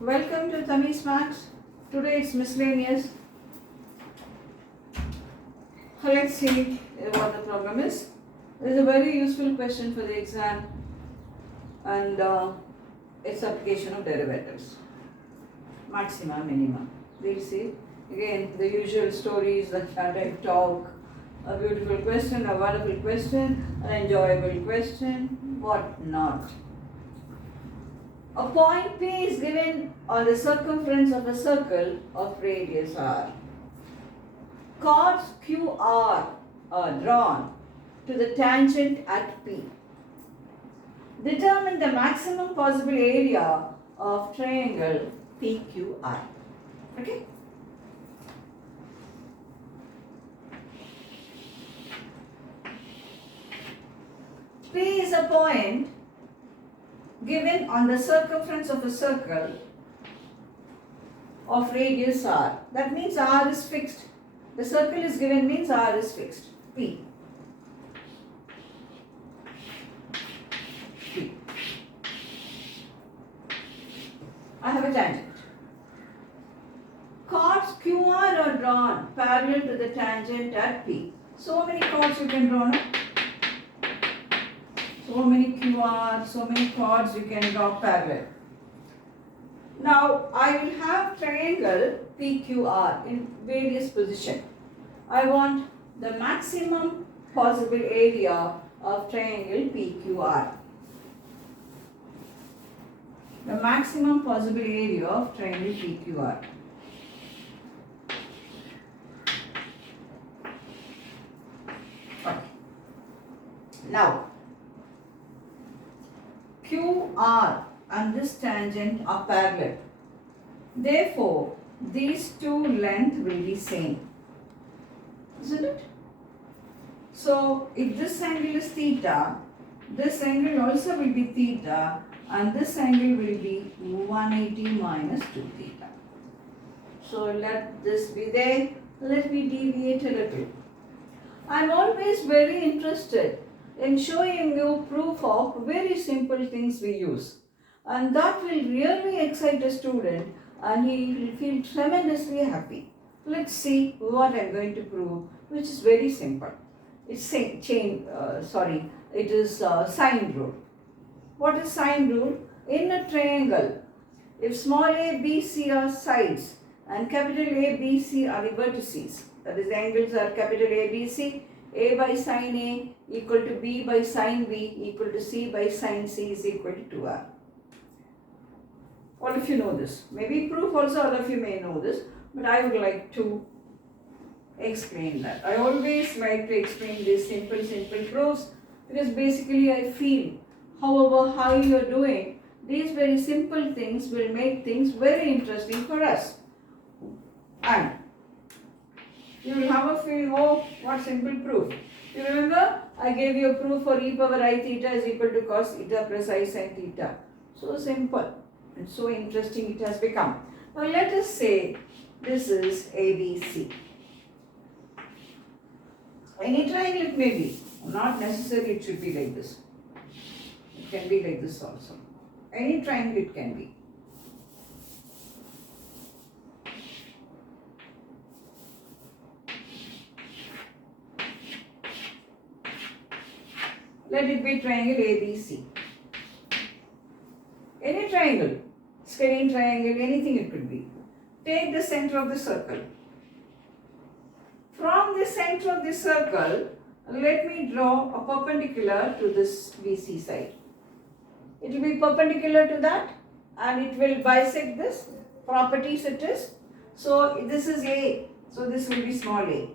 Welcome to Tammy's Max. Today it's miscellaneous. Let's see what the problem is. It is a very useful question for the exam and its application of derivatives. Maxima, minima. We'll see. Again, the usual stories, the type talk, a beautiful question, a wonderful question, an enjoyable question, what not. A point P is given on the circumference of a circle of radius r. Chords QR are drawn to the tangent at P. Determine the maximum possible area of triangle PQR. Okay? P is a point given on the circumference of a circle of radius r. That means r is fixed. The circle is given means r is fixed. P. P. I have a tangent. Chords QR are drawn parallel to the tangent at P. So many chords you can draw now. So many QR, so many chords you can draw parallel. Now I will have triangle PQR in various positions. I want the maximum possible area of triangle PQR. The maximum possible area of triangle PQR. Okay. Now QR and this tangent are parallel. Therefore, these two lengths will be same. Isn't it? So, if this angle is theta, this angle also will be theta and this angle will be 180 minus 2 theta. So, let this be there. Let me deviate a little. I am always very interested in showing you proof of very simple things we use. And that will really excite a student and he will feel tremendously happy. Let's see what I am going to prove, which is very simple. It's it is sine rule. What is sine rule? In a triangle, if small a, b, c are sides and capital A, B, C are the vertices, that is the angles are capital A, B, C, A by sine A equal to B by sine B equal to C by sine C is equal to 2R. All of you know this. Maybe proof also all of you may know this, but I would like to explain that. I always like to explain these simple proofs because basically I feel however how you are doing, these very simple things will make things very interesting for us. And you will have a feeling, oh, what simple proof. You remember, I gave you a proof for e power I theta is equal to cos theta plus I sin theta. So simple and so interesting it has become. Now let us say this is ABC. Any triangle it may be, not necessarily it should be like this. It can be like this also. Any triangle it can be. Let it be triangle ABC. Any triangle, scalene triangle, anything it could be. Take the center of the circle. From the center of the circle, let me draw a perpendicular to this BC side. It will be perpendicular to that and it will bisect this. Properties it is. So this is A. So this will be small a.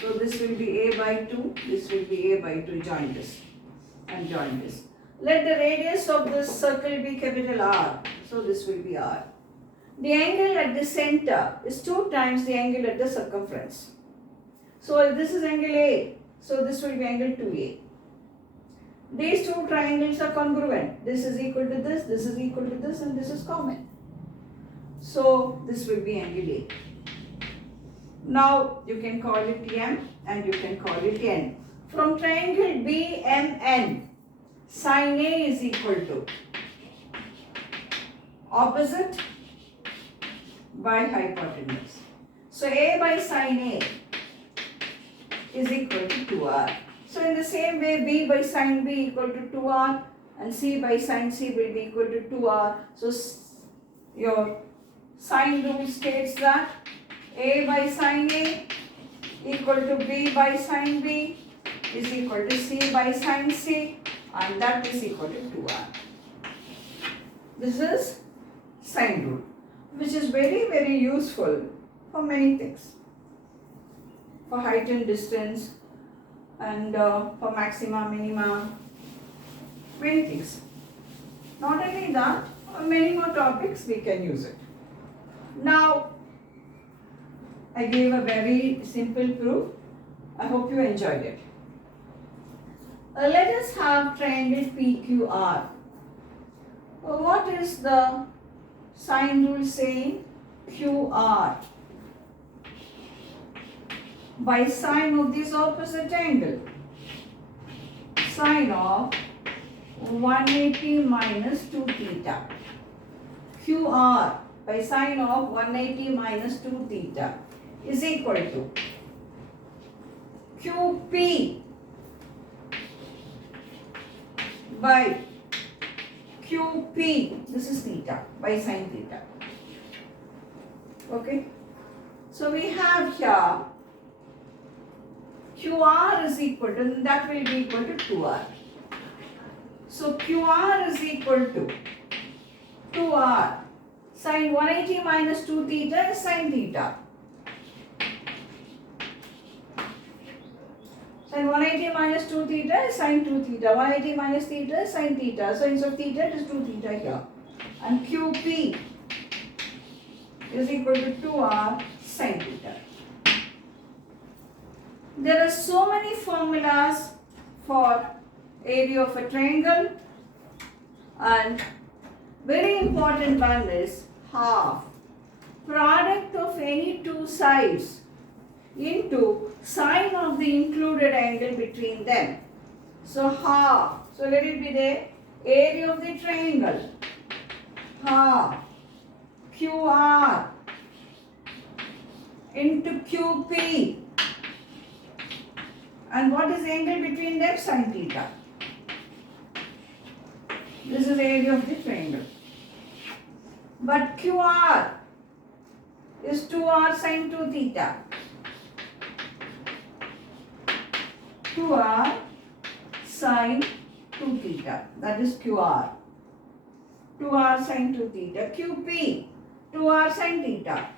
So this will be A by 2. This will be A by 2. Join this and join this. Let the radius of this circle be capital R. So this will be R. The angle at the center is 2 times the angle at the circumference. So if this is angle A, so this will be angle 2A. These two triangles are congruent. This is equal to this is equal to this, and this is common. So this will be angle A. Now you can call it M and you can call it N. From triangle BMN, sin A is equal to opposite by hypotenuse. So A by sine A is equal to 2r. So in the same way, B by sine B equal to 2r and C by sine C will be equal to 2r. So your sine rule states that A by sine A equal to B by sine B is equal to C by sine C, and that is equal to 2r. This is sine rule, which is very, very useful for many things. For height and distance, and for maxima, minima, many things. Not only that, on many more topics we can use it. Now, I gave a very simple proof. I hope you enjoyed it. Let us have triangle PQR. What is the sine rule saying? QR by sine of this opposite angle, sine of 180 minus 2 theta. QR by sine of 180 minus 2 theta is equal to QP by QP, this is theta, by sine theta. Okay, so we have here QR is equal to, that will be equal to 2R. So QR is equal to 2R. Sine 180 minus 2 theta is sine theta. Sine 180 minus 2 theta is sine 2 theta. 180 minus theta is sine theta. So instead of theta, it is 2 theta here. And QP is equal to 2R sine theta. There are so many formulas for area of a triangle, and very important one is half. Product of any two sides into sine of the included angle between them. So half. So let it be there. Area of the triangle. Half QR into QP. And what is the angle between them? Sine theta. This is the area of the triangle. But QR is 2R sine 2 theta. 2R sine 2 theta. That is QR. 2R sine 2 theta. QP, 2R sine theta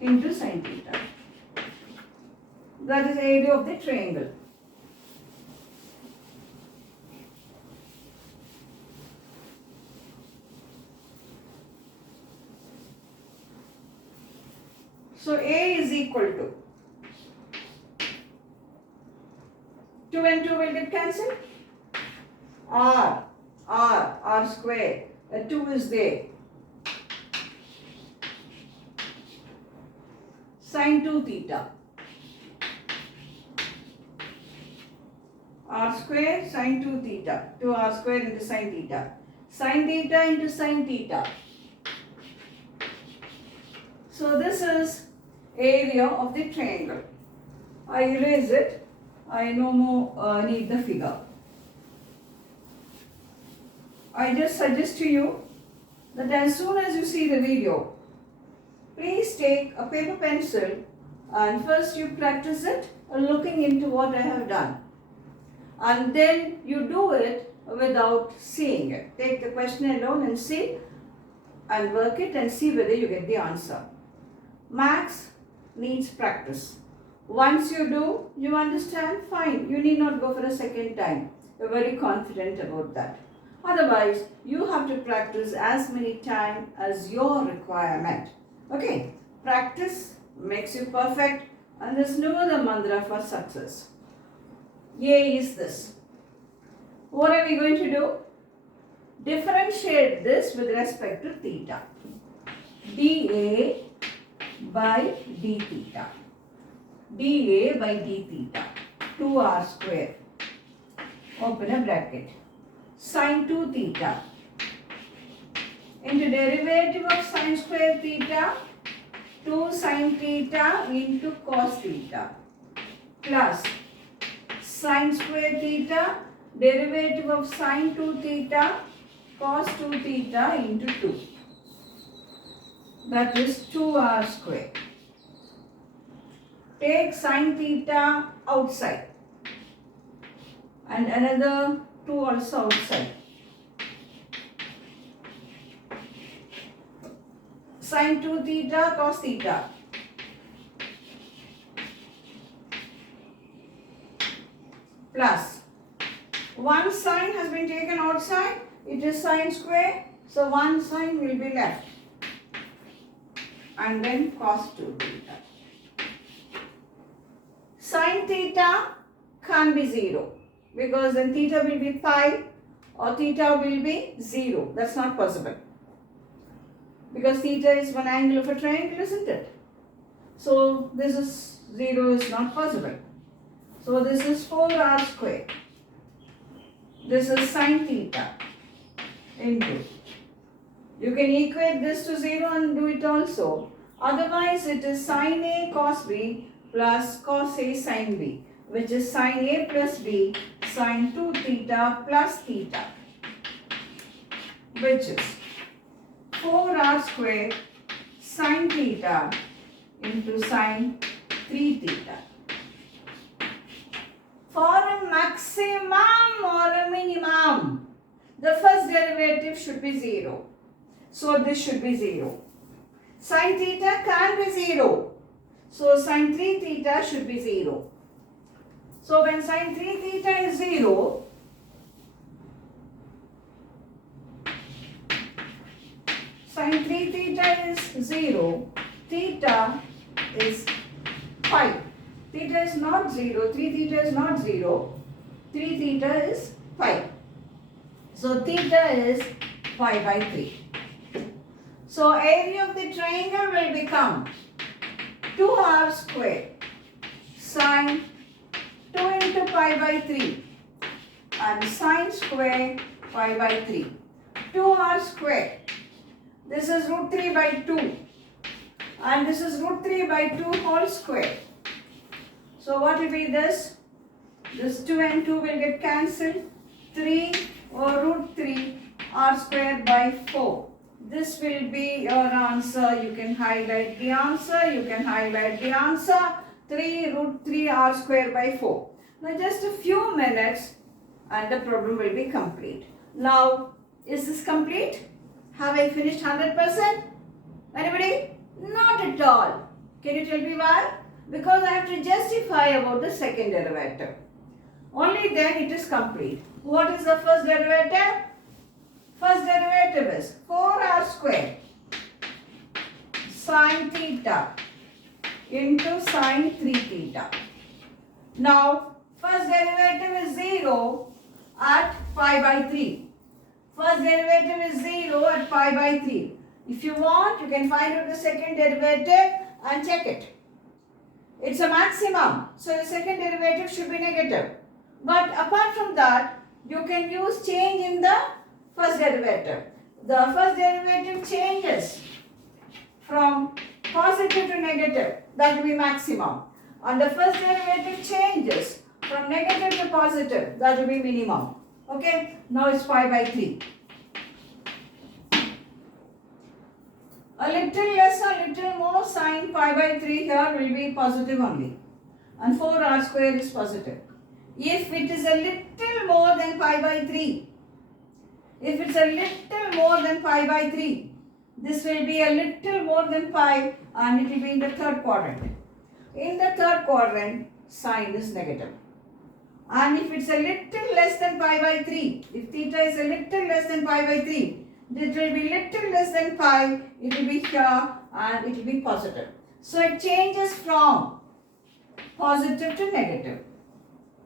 into sine theta. That is area of the triangle. So A is equal to 2 and 2 will get cancelled. R square. 2 is there. Sine 2 theta. R square sine 2 theta. 2R square into sine theta. Sine theta into sine theta. So this is area of the triangle. I erase it. I no more need the figure. I just suggest to you that as soon as you see the video, please take a paper pencil and first you practice it looking into what I have done. And then you do it without seeing it. Take the question alone and see and work it and see whether you get the answer. Maths needs practice. Once you do, you understand, fine. You need not go for a second time. You're very confident about that. Otherwise, you have to practice as many times as your requirement. Okay, practice makes you perfect, and there's no other mantra for success. A is this. What are we going to do? Differentiate this with respect to theta. dA by d theta. dA by d theta. 2r square. Open a bracket. Sine 2 theta into derivative of sine square theta 2 sine theta into cos theta plus sine square theta derivative of sine 2 theta cos 2 theta into 2. That is 2r square. Take sine theta outside and another 2 also outside. Sine 2 theta cos theta plus one sine has been taken outside, it is sine square, so one sine will be left, and then cos 2 theta. Sine theta can't be 0 because then theta will be pi or theta will be 0. That's not possible because theta is one angle of a triangle, isn't it? So this is 0 is not possible. So this is 4r square. This is sine theta into. You can equate this to 0 and do it also. Otherwise it is sine A cos B plus cos A sine B, which is sine A plus B sine 2 theta plus theta, which is 4r square sine theta into sine 3 theta. For a maximum or a minimum, the first derivative should be 0. So this should be 0. Sine theta can't be 0. So sine 3 theta should be 0. So when sine 3 theta is 0, sine 3 theta is 0, theta is pi. Theta is not 0, 3 theta is not 0, 3 theta is pi. So theta is pi by 3. So area of the triangle will become 2r square sine 2 into pi by 3 and sine square pi by 3. 2r square. This is root 3 by 2 and this is root 3 by 2 whole square. So what will be this? This 2 and 2 will get cancelled. 3 or root 3 r square by 4. This will be your answer. You can highlight the answer. You can highlight the answer. 3 root 3 r square by 4. Now just a few minutes and the problem will be complete. Now is this complete? Have I finished 100%? Anybody? Not at all. Can you tell me why? Because I have to justify about the second derivative. Only then it is complete. What is the first derivative? First derivative is 4r square sine theta into sine 3 theta. Now first derivative is 0 at pi by 3. First derivative is 0 at pi by 3. If you want, you can find out the second derivative and check it. It's a maximum, so the second derivative should be negative. But apart from that, you can use change in the first derivative. The first derivative changes from positive to negative, that will be maximum. And the first derivative changes from negative to positive, that will be minimum. Okay, now it's pi by 3. A little less or little more sine pi by 3 here will be positive only. And 4r square is positive. If it is a little more than pi by 3, if it's a little more than pi by 3, this will be a little more than pi and it will be in the third quadrant. In the third quadrant, sine is negative. And if it's a little less than pi by 3, if theta is a little less than pi by 3, it will be little less than pi, it will be here and it will be positive. So it changes from positive to negative.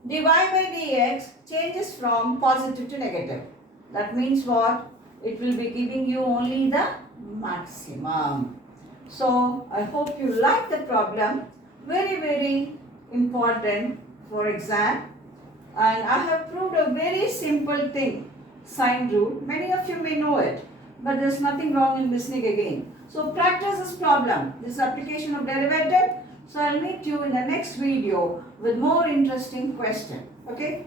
dy by dx changes from positive to negative. That means what? It will be giving you only the maximum. So I hope you like the problem. Very, very important for exam. And I have proved a very simple thing, sine rule. Many of you may know it. but there's nothing wrong in listening again. So practice this problem, this application of derivative. So I'll meet you in the next video with more interesting question. Okay.